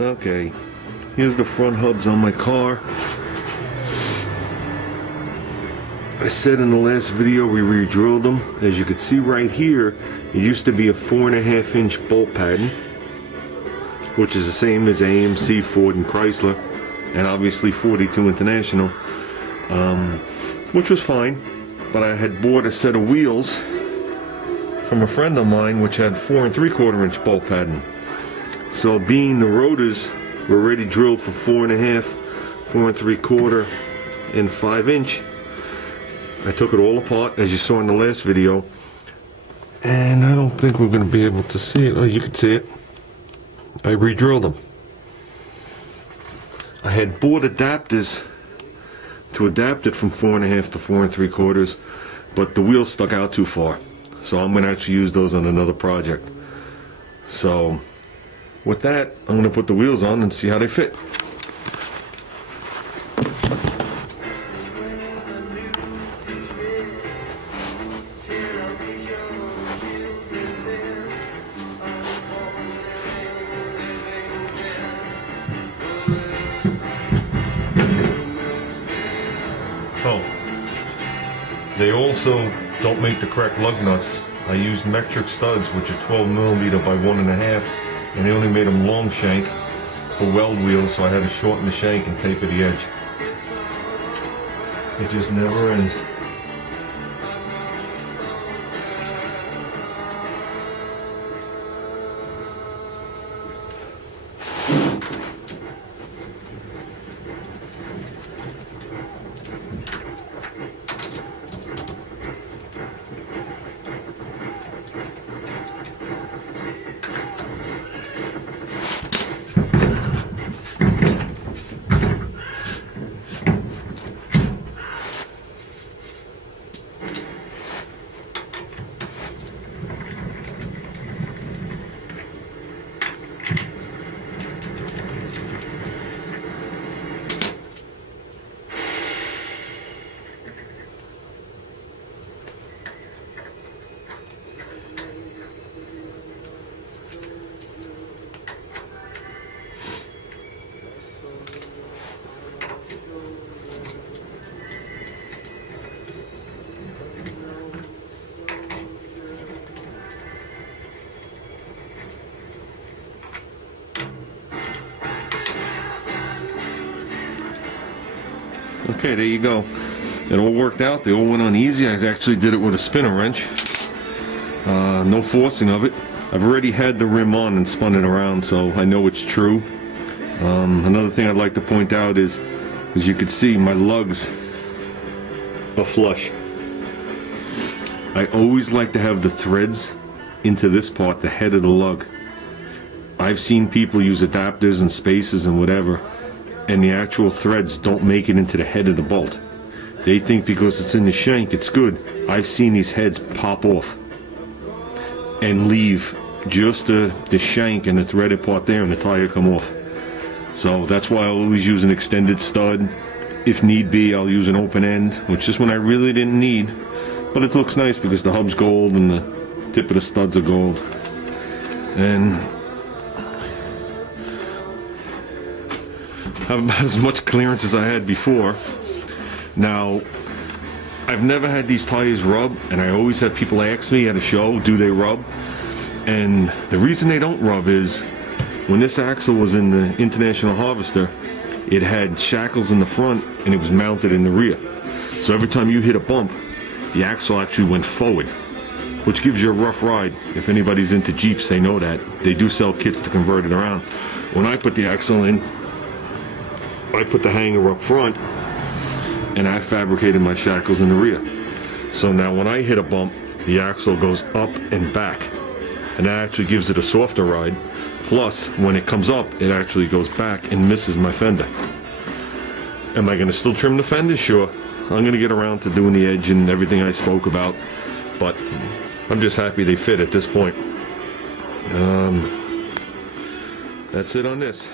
Okay, here's the front hubs on my car. I said in the last video we re-drilled them. As you can see right here, it used to be a 4.5 inch bolt pattern, which is the same as AMC, Ford, and Chrysler, and obviously 42 International, which was fine. But I had bought a set of wheels from a friend of mine which had 4 3/4 inch bolt pattern. So being the rotors were already drilled for 4.5, 4 3/4, and 5 inch, I took it all apart as you saw in the last video, and I don't think we're going to be able to see it. Oh, you can see it. I re-drilled them. I had bought adapters to adapt it from 4.5 to 4 3/4, but the wheels stuck out too far, so I'm going to actually use those on another project. So with that, I'm going to put the wheels on and see how they fit. Oh, they also don't make the correct lug nuts. I used metric studs, which are 12mm by 1.5, and they only made them long shank for weld wheels, so I had to shorten the shank and taper the edge. It just never ends. Okay, there you go. It all worked out. They all went on easy. I actually did it with a spinner wrench. No forcing of it. I've already had the rim on and spun it around, so I know it's true. Another thing I'd like to point out is, as you can see, my lugs are flush. I always like to have the threads into this part, the head of the lug. I've seen people use adapters and spaces and whatever, and the actual threads don't make it into the head of the bolt. They think because it's in the shank it's good. I've seen these heads pop off and leave just the shank and the threaded part there, and the tire come off. So that's why I always use an extended stud. If need be, I'll use an open end, which is when I really didn't need, but it looks nice because the hub's gold and the tip of the studs are gold. And have about as much clearance as I had before. Now, I've never had these tires rub, and I always have people ask me at a show, do they rub? And the reason they don't rub is, when this axle was in the International Harvester, it had shackles in the front and it was mounted in the rear. So every time you hit a bump, the axle actually went forward, which gives you a rough ride. If anybody's into Jeeps, they know that. They do sell kits to convert it around. When I put the axle in, I put the hanger up front, and I fabricated my shackles in the rear. So now when I hit a bump, the axle goes up and back, and that actually gives it a softer ride. Plus, when it comes up, it actually goes back and misses my fender. Am I going to still trim the fender? Sure. I'm going to get around to doing the edge and everything I spoke about, but I'm just happy they fit at this point. That's it on this.